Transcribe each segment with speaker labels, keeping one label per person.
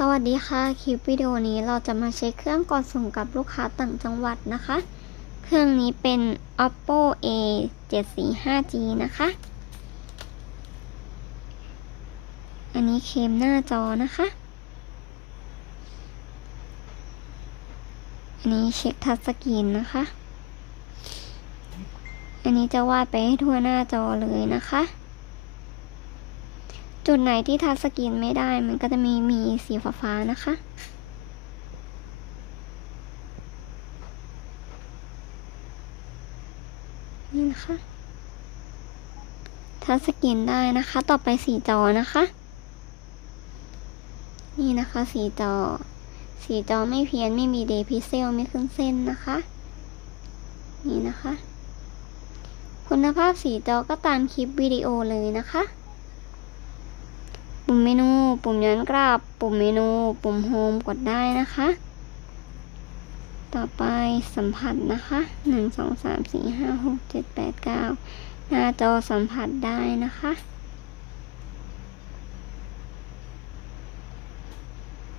Speaker 1: สวัสดีค่ะ คลิปวิดีโอนี้เราจะมาเช็คเครื่องก่อนส่งกับลูกค้าต่างจังหวัดนะคะ เครื่องนี้เป็น oppo a 7 4 5 g นะคะ อันนี้เคมหน้าจอนะคะ อันนี้เช็คทัชสกรีนนะคะ อันนี้จะวาดไปให้ทั่วหน้าจอเลยนะคะ จุดไหนที่ทัชสกรีนไม่ได้ มันก็จะมีมีสีฟ้าๆนะคะ นี่นะคะทัชสกรีนได้นะคะ ต่อไปสีจอนะคะ นี่นะคะสีจอ สีจอไม่เพี้ยนไม่มีเดพิเซลไม่ขึ้นเส้นนะคะ นี่นะคะ คุณภาพสีจอก็ตามคลิปวิดีโอเลยนะคะ ปุ่มเมนู ปุ่มย้อนกลับ ปุ่มเมนู ปุ่มโฮมกดได้นะคะ ต่อไปสัมผัสนะคะหนึ่งสองสามสี่ห้าหกเจ็ดแปดเก้าหน้าจอสัมผัสได้นะคะ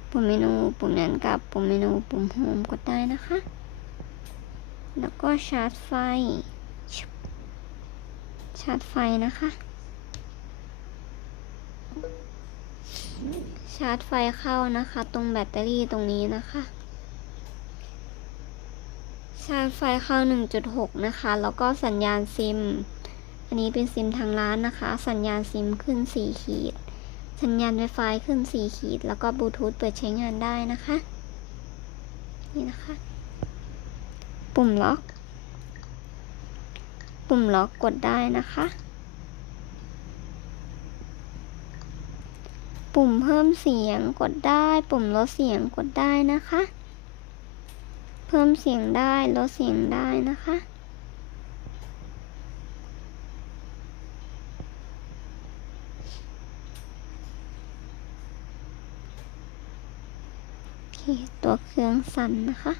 Speaker 1: ปุ่มเมนู ปุ่มย้อนกลับปุ่มเมนู ปุ่มโฮมกดได้นะคะ แล้วก็ชาร์จไฟ ชาร์จไฟนะคะ ชาร์จไฟเข้านะคะ ตรงแบตเตอรี่ตรงนี้นะคะ ชาร์จไฟเข้า 1.6 นะคะ แล้วก็สัญญาณซิม อันนี้เป็นซิมทางร้านนะคะ สัญญาณซิมขึ้น 4 ขีด สัญญาณ Wi-Fi ขึ้น 4 ขีด แล้วก็บลูทูธเปิดใช้งานได้นะคะ นี่นะคะ ปุ่มล็อก ปุ่มล็อกกดได้นะคะ ปุ่มเพิ่มเสียงกดได้ ปุ่มลดเสียงกดได้นะคะ เพิ่มเสียงได้ลดเสียงได้นะคะโอเคตัวเครื่องสั่นนะคะ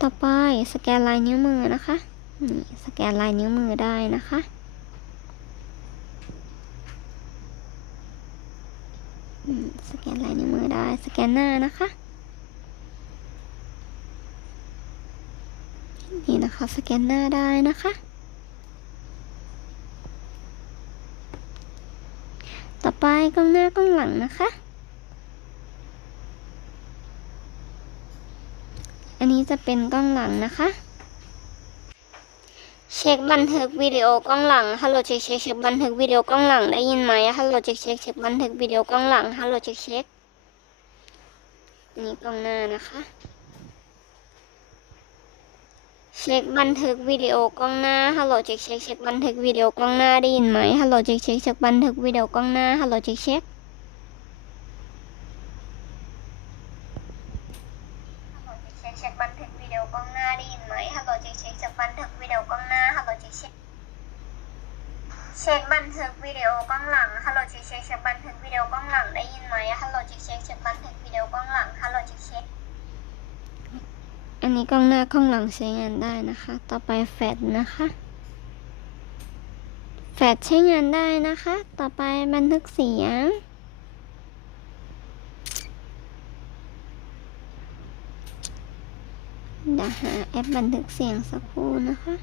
Speaker 1: ต่อไปสแกนลายนิ้วมือนะคะ นี่สแกนลายนิ้วมือได้นะคะ อืมสแกน ลายนิ้วมือได้สแกนหน้านะคะ นี่นะคะสแกนหน้าได้นะคะ ต่อไปกล้องหน้ากล้องหลังนะคะ อันนี้จะเป็นกล้องหลังนะคะ เช็คบันทึกวิดีโอกล้องหลัง ฮัลโหลเช็คเช็คเช็คบันทึกวิดีโอกล้องหลังได้ยินไหมฮัลโหลเช็คเช็คเช็คบันทึกวิดีโอกล้องหลัง ฮัลโหลเช็คเช็ค นี่กล้องหน้านะคะ เช็คบันทึกวิดีโอกล้องหน้า ฮัลโหลเช็คเช็คเช็คบันทึกวิดีโอกล้องหน้าได้ยินไหมฮัลโหลเช็คเช็คเช็คบันทึกวิดีโอกล้องหน้า ฮัลโหลเช็คเช็ค ฮัลโหลเช็คเช็คบันทึ กล้องหน้าได้ยินไหมฮัลโหลเช็คเช็คเช็คบันทึกวิดีโอกล้องหน้าฮัลโหลเช็คเช็คเช็คบันทึกวิดีโอกล้องหลังฮัลโหลเช็คเช็คเช็คบันทึกวิดีโอกล้องหลังได้ยินไหมฮัลโหลเช็คเช็คเช็คบันทึกวิดีโอกล้องหลังฮัลโหลเช็คเช็คอันนี้กล้องหน้ากล้องหลังใช้งานได้นะคะ ต่อไปแฟลชนะคะแฟลชใช้งานได้นะคะ ต่อไปบันทึกเสียง เดี๋ยวหาแอปบันทึกเสียงสักครู่นะคะ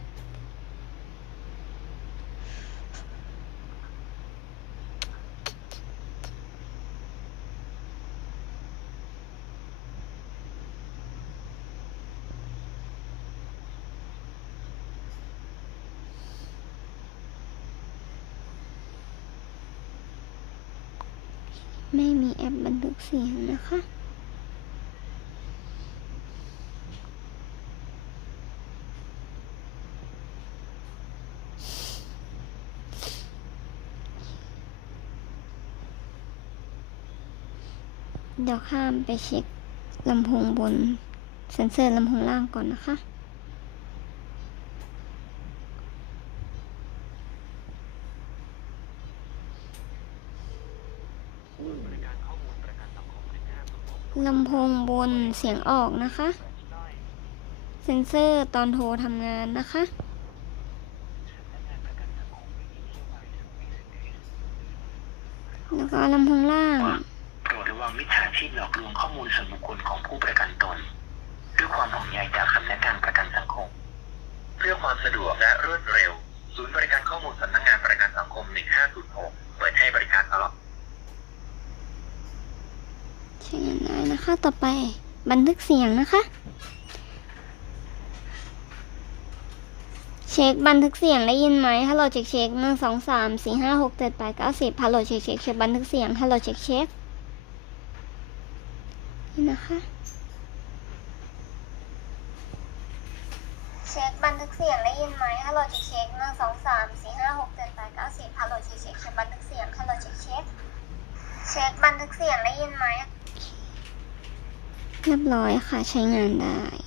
Speaker 1: ไม่มีแอปบันทึกเสียงนะคะ เดี๋ยวข้ามไปเช็คลำโพงบนเซนเซอร์ลำโพงล่างก่อนนะคะ ลำโพงบนเสียงออกนะคะ เซนเซอร์ตอนโทรทำงานนะคะแล้วก็ลำโพงล่าง
Speaker 2: วังมิจฉาชีพหลอกลวงข้อมูลส่วนบุคคลของผู้ประกันตน ด้วยความห่วงใยจากสำนักงานประกันสังคม เพื่อความสะดวกและรวดเร็ว ศูนย์บริการข้อมูลสำนักงานประกันสังคม 1506 เปิดให้บริการตลอด
Speaker 1: ใช้งานได้นะคะ ต่อไปบันทึกเสียงนะคะ เช็คบันทึกเสียงได้ยินไหมฮัลโหลเช็คเช็คหนึ่งสองสามสี่ห้าหกเจ็ดแปดเก้าสิบฮัลโหลเช็คเช็คเช็คบันทึกเสียงฮัลโหลเช็คเช็ค นี่นะคะ เช็คบันทึกเสียงได้ยินไหมฮัลโหลเช็คเช็คหนึ่งสองสามสี่ห้าหกเจ็ดแปดเก้าสิบฮัลโหลเช็คเช็คเช็คบันทึกเสียงฮัลโหลเช็คเช็คเช็คบันทึกเสียงได้ยินไหมเรียบร้อยค่ะใช้งานได้